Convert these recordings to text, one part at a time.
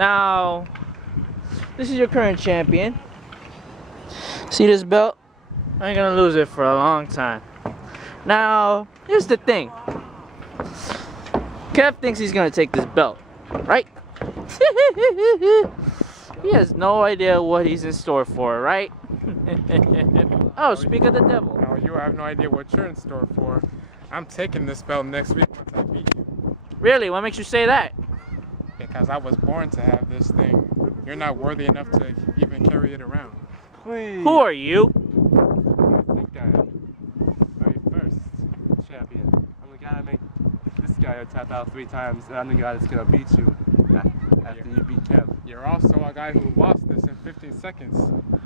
Now, this is your current champion. See this belt? I ain't gonna lose it for a long time. Now, here's the thing. Kev thinks he's gonna take this belt, right? He has no idea what he's in store for, right? Oh, speak of the devil. No, you have no idea what you're in store for. I'm taking this belt next week once I beat you. Really? What makes you say that? Because I was born to have this thing. You're not worthy enough to even carry it around. Please. Who are you? I think I am. Very first champion. I'm the guy that make this guy tap out 3 times, and I'm the guy that's gonna beat you after you beat Kev. You're also a guy who lost this in 15 seconds.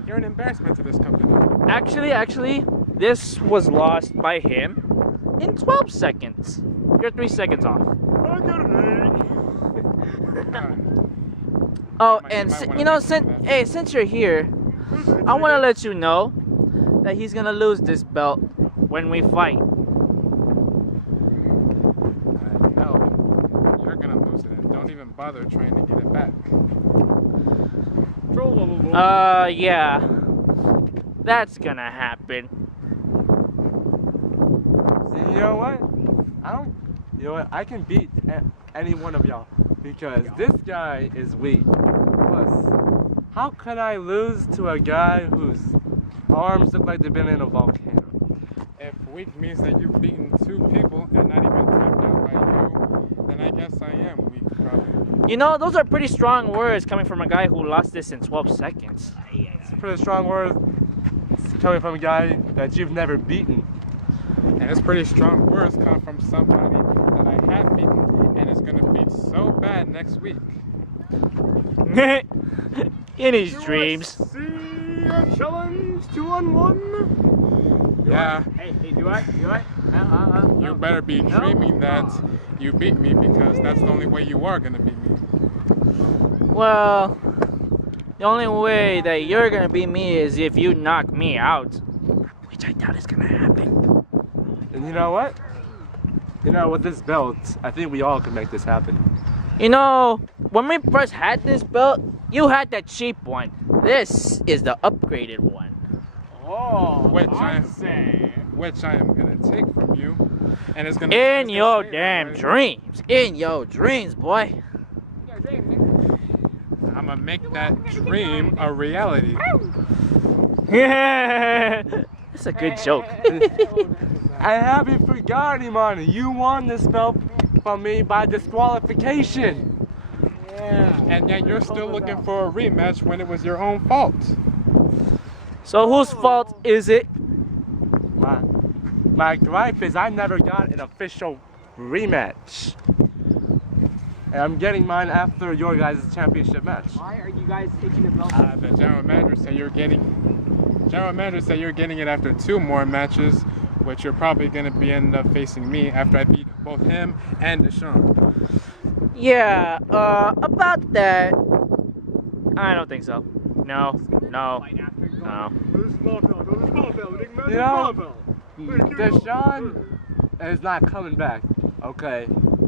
You're an embarrassment to this company. Actually, this was lost by him in 12 seconds. You're 3 seconds off. Oh, and since you're here, I want to let you know that he's gonna lose this belt when we fight. No, you're gonna lose it, and don't even bother trying to get it back. Yeah, that's gonna happen. See, you know what? You know what? I can beat any one of y'all because this guy is weak. Plus, how could I lose to a guy whose arms look like they've been in a volcano? If weak means that you've beaten 2 people and not even tapped out by you, then I guess I am weak, probably. You know, those are pretty strong words coming from a guy who lost this in 12 seconds. It's a pretty strong word. It's coming from a guy that you've never beaten. And it's pretty strong words coming from somebody that I have beaten and is going to beat so bad next week. In his dreams. See a challenge 2-on-1? Yeah. Hey, do I? You better be dreaming that you beat me because that's the only way you are going to beat me. Well, the only way that you're gonna beat me is if you knock me out, which I doubt is gonna happen. And you know what? You know, with this belt, I think we all can make this happen. You know, when we first had this belt, you had the cheap one. This is the upgraded one. Oh, which I am gonna take from you, and it's gonna. In your damn dreams, boy. I'm gonna make that dream a reality. That's a good joke. I haven't forgotten, Imani. You won this belt from me by disqualification. Yeah. And yet you're still looking for a rematch when it was your own fault. So whose fault is it? My gripe is I never got an official rematch. And I'm getting mine after your guys' championship match. Why are you guys taking the belt? The general manager said you're getting it after 2 more matches, which you're probably going to end up facing me after I beat both him and Deshaun. Yeah, about that, I don't think so. No. You know, Deshaun is not coming back, okay?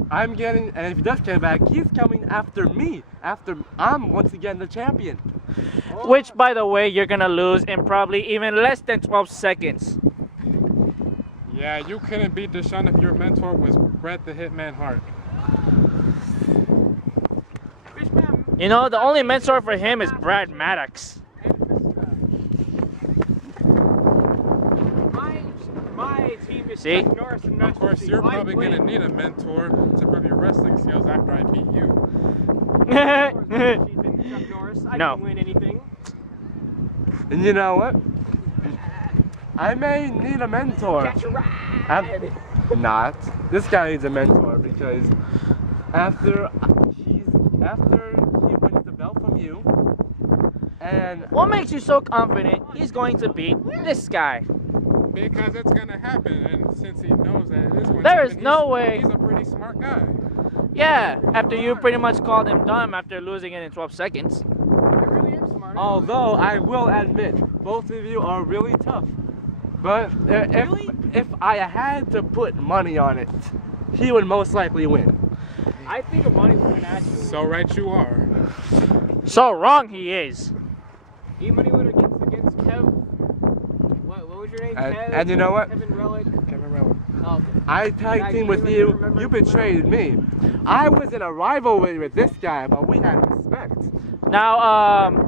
And if he does come back, he's coming after me, after I'm once again the champion. Which, by the way, you're gonna lose in probably even less than 12 seconds. Yeah, you couldn't beat Deshaun if your mentor was Bret the Hitman Hart. You know, the only mentor for him is Brad Maddox. My team is See? Chuck Norris and Of course, you're probably going to need a mentor to prove your wrestling skills after I beat you. Chuck Norris. I No. can win anything. And you know what? I may need a mentor. Catch a ride. Not. This guy needs a mentor because after he wins the belt from you, and What makes you so confident he's going to beat this guy? Because it's going to happen, and since he knows that it is going to There happen, is no way. He's a pretty smart guy. Yeah, after you pretty much called him dumb after losing it in 12 seconds. I really am smart. although I will admit, both of you are really tough. But if I had to put money on it, he would most likely win. I think Imani would win actually. So right you are. So wrong he is. Imani would against Kev. What was your name? Kev? And you know what? Kevin Relliik. Kevin Relliik. Oh, okay. I tag team with you. You betrayed me. I was in a rivalry with this guy, but we had respect. Now, There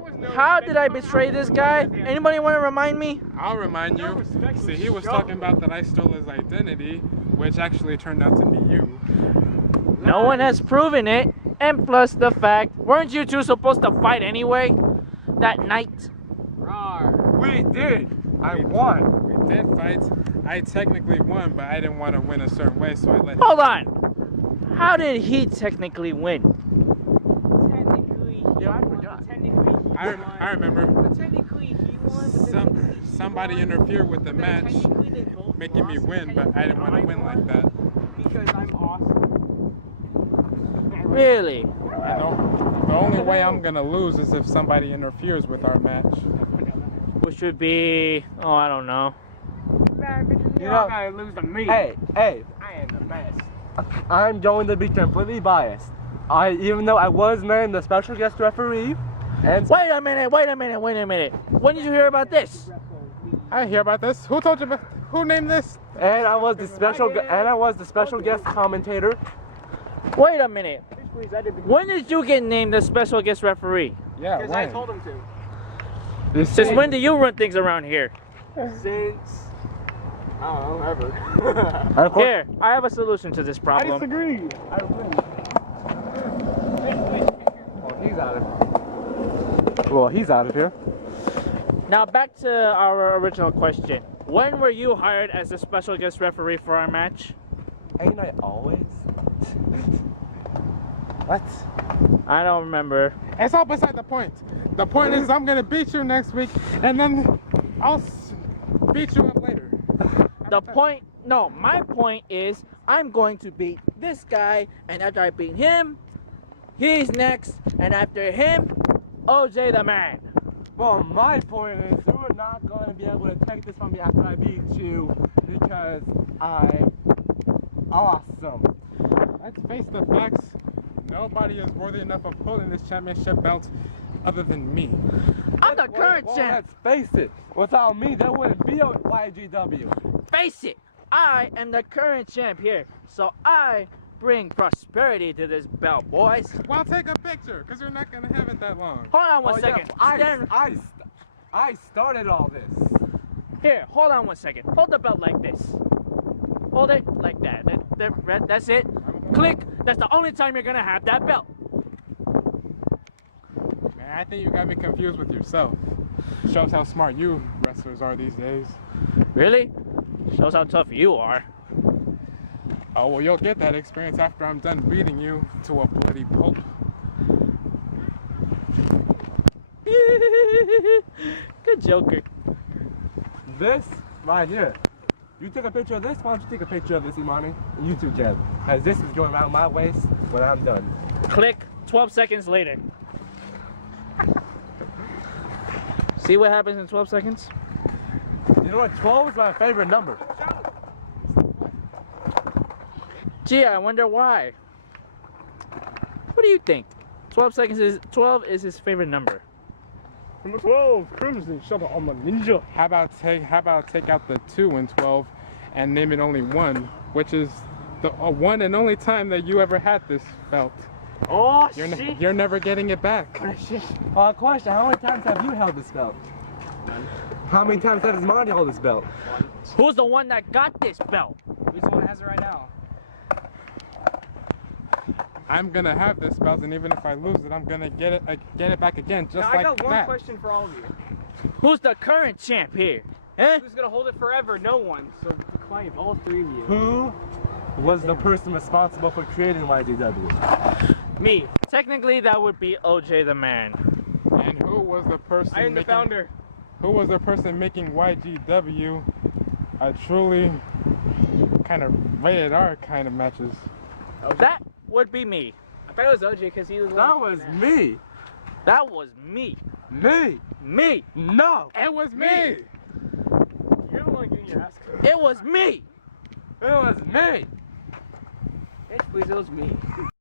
was no how respect. did I betray this guy? Anybody want to remind me? I'll remind No you. respect See, was he was shown. talking about that I stole his identity, which actually turned out to be you. No one has proven it. And plus the fact, weren't you two supposed to fight anyway? That night? Rawr. We did. I won. We did fight. I technically won, but I didn't want to win a certain way, so I let him. Hold on. How did he technically win? Technically, he Yeah, I won, forgot. but technically, he I won. remember. But technically, he won. But technically, he Somebody won. interfered with the But match, technically they both making me lost, win, but I didn't want to win like that. Because I'm awesome. Really? I know. The only way I'm gonna lose is if somebody interferes with our match. Which would be, oh, I don't know. Man, bitches, You you know- all gotta lose to me. Hey, I am the best. I'm going to be completely biased. Even though I was named the special guest referee, and Wait a minute, wait a minute, wait a minute. When did you hear about this? I hear about this. Who told you about? Who named this? and I was the special guest commentator. Wait a minute. Bitch, please, I did When did you get named the special guest referee? Yeah, because I when? told him to. Since when do you run things around here? Since I don't know, ever. And of course, Here, I have a solution to this I problem. disagree. I agree. he's out of here. Now back to our original question. When were you hired as the special guest referee for our match? Ain't I always? What? I don't remember. It's all beside the point. The point is I'm gonna beat you next week, and then I'll beat you up later. The point, no, my point is I'm going to beat this guy, and after I beat him, he's next, and after him, OJ the man. Well, my point is you're not going to be able to take this from me after I beat you because I'm awesome. Let's face the facts. Nobody is worthy enough of holding this championship belt other than me. I'm the current Well, champ. let's face it. Without me, there wouldn't be a YGW. Face it, I am the current champ here, so I bring prosperity to this belt, boys. Well, take a picture, because you're not going to have it that long. Hold on Oh, one second. Stand- I started all this. Here, hold on one second. Hold the belt like this. Hold it like that. That's it. Click. That's the only time you're gonna have that belt. Man, I think you got me confused with yourself. Shows how smart you wrestlers are these days. Really? Shows how tough you are. Oh, well, you'll get that experience after I'm done beating you to a bloody pulp. Good joker. This right here. You take a picture of this, why don't you take a picture of this, Imani? And you too, Kev. As this is going around my waist when I'm done. Click. 12 seconds later. See what happens in 12 seconds? You know what? 12 is my favorite number. Gee, I wonder why. What do you think? 12 is his favorite number. Number 12, Crimson. Shut up, I'm a ninja. How about take out the 2 in 12 and name it only 1, which is the one and only time that you ever had this belt. Oh, You're never getting it back. shit. Question, how many times have you held this belt? How many times has Imani held this belt? Who's the one that got this belt? Who's the one that has it right now? I'm gonna have this belt, and even if I lose it, I'm gonna get it back again, just Now, like I got one that. question for all of you. Who's the current champ here? Eh? Who's gonna hold it forever? No one. So claim all three of you. Who was the person responsible for creating YGW? Me. Technically, that would be OJ the man. And who was the person I am the founder. Who was the person making YGW a truly kind of rated R kind of matches? That would be me. I thought it was OJ because he was the That one was that- me. That was me. Me. Me. No. It was me! You're the one getting your ass kicked. It was me. It was me. Bitch, please, it was me.